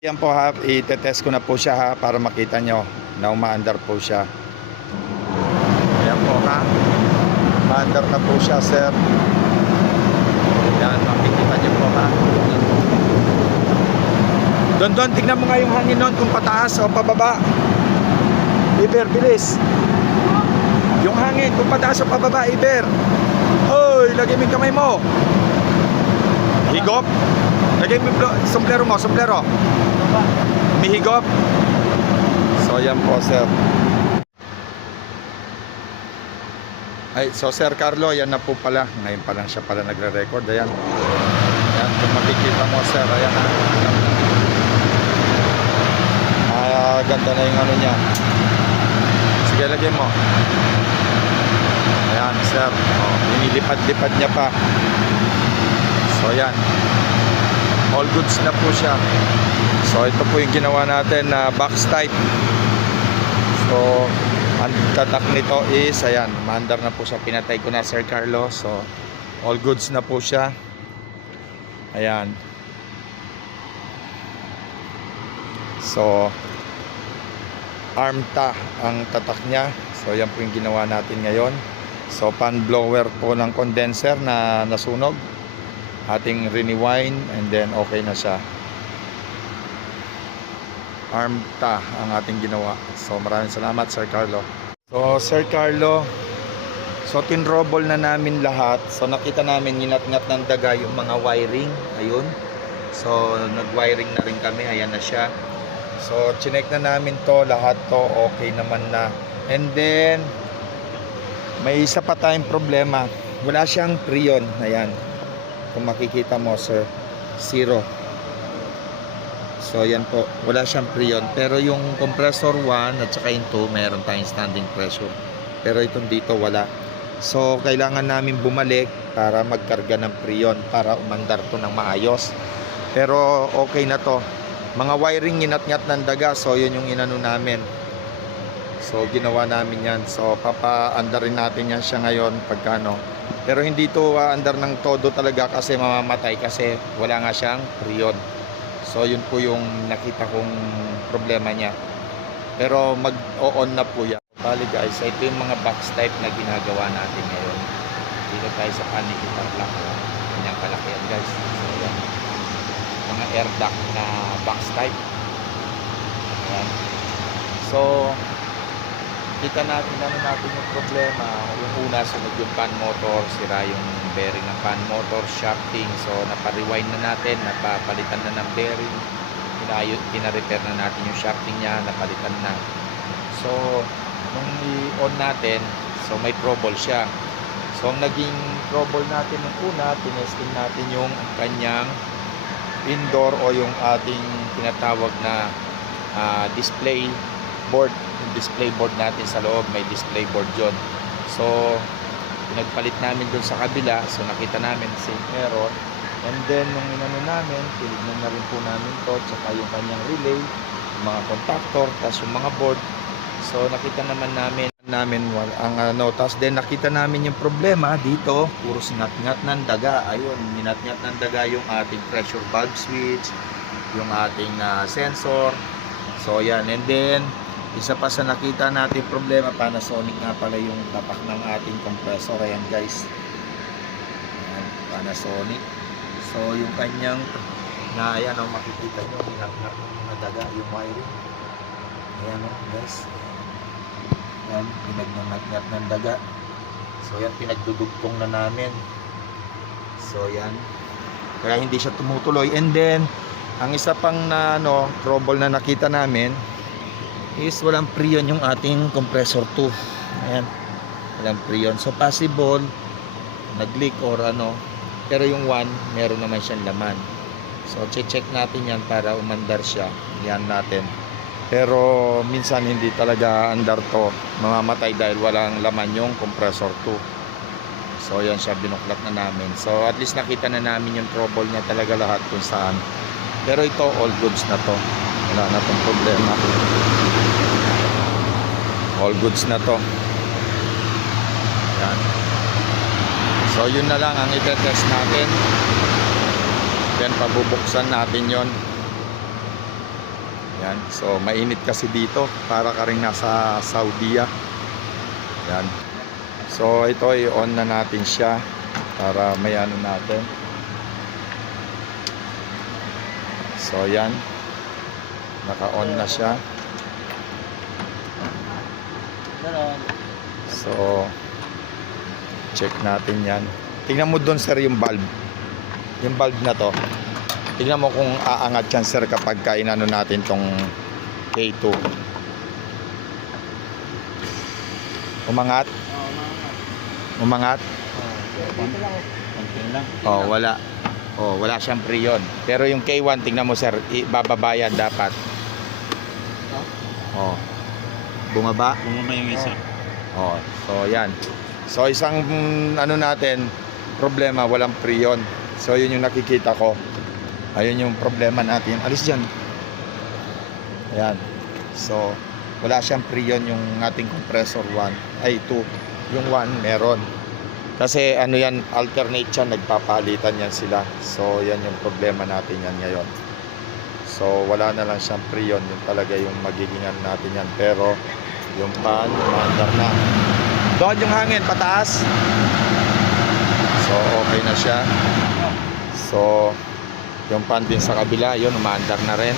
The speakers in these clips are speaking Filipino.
Yan po ha, i-test ko na po siya ha para makita nyo na umaandar po siya. Ayan po ha, umaandar na po siya sir. Yan, makikita nyo po ha. Don, tignan mo nga yung hangin nun kung pataas o pababa. Iber, bilis. Yung hangin kung pataas o pababa, Iber. Hoy, lagay mo yung kamay mo. Higop. Lagay mo yung sombrero mo, sombrero. Mihigop. So yan po sir. Ay, so Sir Carlo, yan na po pala. Ngayon pa lang siya pala nagre-record. Ayan. Ayan, kung makikita mo sir, ayan ha. Ganda na yung ano niya. Sige, lagay mo. Ayan sir. Oh, inilipad-lipad niya pa. So ayan. All goods na po siya. So ito po yung ginawa natin na box type. So ang tatak nito is ayan, maandar na po siya. Pinatay ko na Sir Carlo. So all goods na po siya. Ayan. So armta ang tatak niya. So yan po yung ginawa natin ngayon. So pan blower po ng condenser na nasunog. Ating rewind and then okay na siya. Armta ang ating ginawa. So maraming salamat Sir Carlo. So Sir Carlo, so tinrobol na namin lahat. So nakita namin nginat-ngat ng daga yung mga wiring. Ayun. So nag-wiring na rin kami. Ayan na siya. So chinek na namin to. Lahat to okay naman na. And then may isa pa tayong problema. Wala siyang preon. Ayan. Kung makikita mo sir, 0. So yan po, wala siyang preon. Pero yung compressor 1 at saka yung 2, meron tayong standing pressure. Pero itong dito wala. So kailangan namin bumalik para magkarga ng preon para umandar to ng maayos. Pero okay na to. Mga wiring inat-ngat ng daga. So yun yung inano namin. So ginawa namin yan. So papa-andarin natin yan siya ngayon pagkano. Pero hindi to andar ng todo talaga kasi mamamatay kasi wala nga siyang preon. So yun po yung nakita kong problema niya. Pero mag-on na po yan. Bali guys, ito yung mga box type na ginagawa natin ngayon. Dito tayo sa panic interlock. Kanyang kalaki yan guys. So yan. Mga air duct na box type. Ayan. So kita natin yung problema. Yung una, sunod yung fan motor, sira yung bearing ng fan motor, shafting. So napariwind na natin, napapalitan na ng bearing, pina-repair na natin yung shafting niya, napalitan na. So nung i-on natin, so may trouble siya. So ang naging trouble natin ng una, tinesting natin yung kanyang indoor o yung ating tinatawag na display board. Yung display board natin sa loob, may display board yun. So pinagpalit namin dun sa kabila. So nakita namin same error. And then nung inano namin, tinignan na rin po namin to, tsaka yung kanyang relay, yung mga contactor, tapos yung mga board. So nakita naman namin ang ano, tapos then nakita namin yung problema dito, puro sinat-ngat ng daga. Ayun, ninat-ngat ng daga yung ating pressure valve switch, yung ating sensor. So yan, and then isa pa sa nakita natin problema, Panasonic nga pala yung tapak ng ating compressor. Ayan guys, ayan, Panasonic. So yung kanyang na ayan o, makikita nyo hinag-hag ng mga daga yung wiring. Ayan o guys, ayan, pinagnangat ng daga. So yan, pinagdudugtong na namin. So yan, kaya hindi siya tumutuloy. And then ang isa pang na trouble na nakita namin is walang preon yung ating compressor 2. Ayan, walang preon. So possible nag-leak or ano, pero yung 1 meron naman siyang laman. So check natin yan para umandar siya. Yan natin. Pero minsan hindi talaga andar to, mamamatay dahil walang laman yung compressor 2. So yan siya, binuklat na namin. So at least nakita na namin yung trouble niya talaga lahat kung saan. Pero ito all goods na to, wala na tong problema. All goods na to. Yan. So yun na lang ang i-test natin. Then pabubuksan natin yon. Yan. So mainit kasi dito, para ka rin nasa Saudi. Yan. So ito i-on na natin siya para may ano natin. So yan. Naka-on na siya. So check natin yan. Tingnan mo doon sir yung bulb. Yung bulb na to. Tingnan mo kung aangat yan sir kapag inano natin tong K2. Umangat? Umangat? Oh, wala. Oh, wala siyang preyon. Pero yung K1 tingnan mo sir, ibababa yan dapat. Oh. Bumaba? Bumaba yung isa. Oh, so yan. So isang ano natin, problema, walang preyon. So yun yung nakikita ko. Ayun yung problema natin. Alis dyan. Ayan. So wala siyang preyon yung ating compressor 1. Ay 2. Yung 1 meron. Kasi ano yan, alternate yan, nagpapalitan yan sila. So yan yung problema natin yan ngayon. So wala na lang siyang preyon. Yung talaga yung magigingan natin yan. Pero yung pan, umaandar na. Doon yung hangin, pataas. So okay na siya. So yung pan din sa kabila, yun umaandar na rin.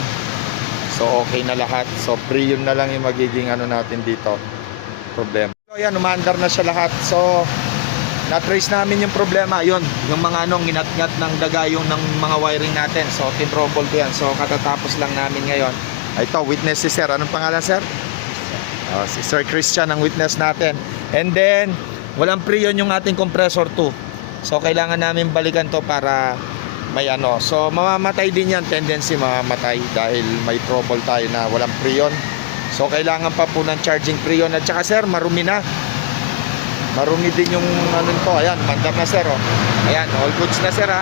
So okay na lahat. So preyon na lang yung magiging ano natin dito, problema. So yan, umaandar na siya lahat. So na-trace namin yung problema. Yun, yung mga anong ginat-ngat ng daga yung ng mga wiring natin. So tin-trouble ko yan. So katatapos lang namin ngayon. Ito, witness si sir. Anong pangalan sir? Si Sir Christian ang witness natin. And then walang preyon yung ating compressor 2. So kailangan namin balikan to para may ano. So mamamatay din yan, tendency mamamatay dahil may trouble tayo na walang preyon. So kailangan pa po ng charging preyon. At saka sir, marumi na. Marumi din yung ano to. Ayan, mandar na sir. Oh. Ayan, all goods na sir ha.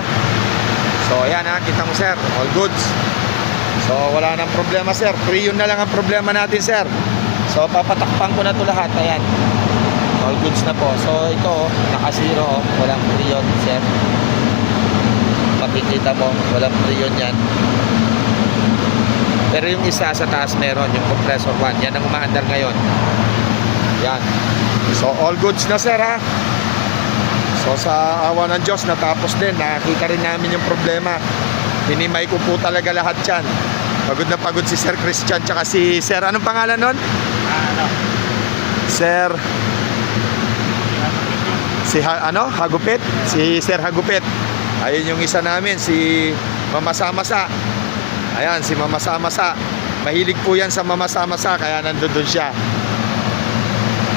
So ayan ha, kita mo sir, all goods. So wala nang problema sir. Preyon na lang ang problema natin sir. So papatakpan ko na to lahat. Ayan, all goods na po. So ito oh, naka-zero oh, walang preyon sir. Makikita mo, walang preyon yan. Pero yung isa sa taas meron, yung compressor 1. Yan ang umaandar ngayon. Yan. So all goods na sir ha. So sa awa ng Diyos, natapos din. Nakita rin namin yung problema. Hinimay ko po talaga lahat yan. Pagod na pagod si Sir Christian tsaka si Sir, anong pangalan nun? Sir Hagupit? Si Sir Hagupit. Ayun yung isa namin, si Mama Samasa. Ayan, si Mama Samasa. Mahilig po yan sa Mama Samasa, kaya nandun siya.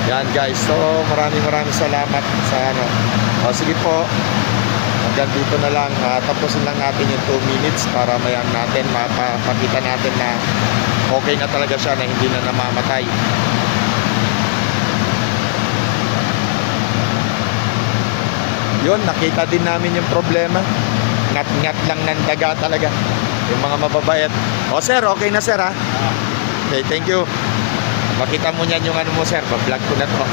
Yan guys, so maraming salamat sa ano. O sige po, hanggang dito na lang. Tapusin lang natin yung 2 minutes para mayan natin, mapakita natin na okay na talaga siya, na hindi na namamatay. Yun, nakita din namin yung problema. Ngat-ngat lang ng daga talaga yung mga mababait. O sir, okay na sir ha. Okay, thank you. Makita mo niyan yung ano mo sir, pa-vlog ko na to.